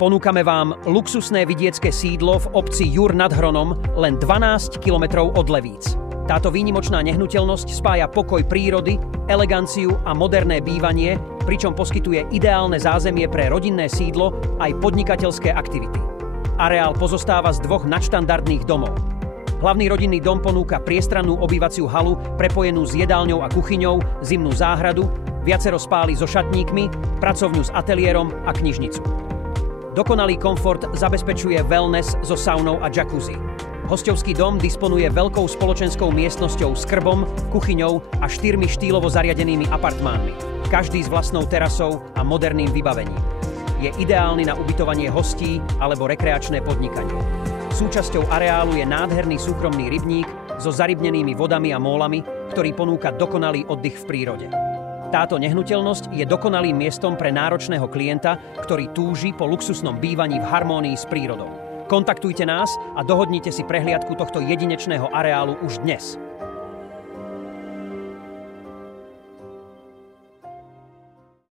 Ponúkame vám luxusné vidiecké sídlo v obci Jur nad Hronom, len 12 kilometrov od Levíc. Táto výnimočná nehnuteľnosť spája pokoj prírody, eleganciu a moderné bývanie, pričom poskytuje ideálne zázemie pre rodinné sídlo aj podnikateľské aktivity. Areál pozostáva z dvoch nadštandardných domov. Hlavný rodinný dom ponúka priestrannú obývaciu halu prepojenú s jedálňou a kuchyňou, zimnú záhradu, viacero spálí so šatníkmi, pracovňu s ateliérom a knižnicu. Dokonalý komfort zabezpečuje wellness so saunou a jacuzzi. Hosťovský dom disponuje veľkou spoločenskou miestnosťou s krbom, kuchyňou a 4 štýlovo zariadenými apartmánmi, každý s vlastnou terasou a moderným vybavením. Je ideálny na ubytovanie hostí alebo rekreačné podnikanie. Súčasťou areálu je nádherný súkromný rybník so zarybnenými vodami a mólami, ktorý ponúka dokonalý oddych v prírode. Táto nehnuteľnosť je dokonalým miestom pre náročného klienta, ktorý túži po luxusnom bývaní v harmónii s prírodou. Kontaktujte nás a dohodnite si prehliadku tohto jedinečného areálu už dnes.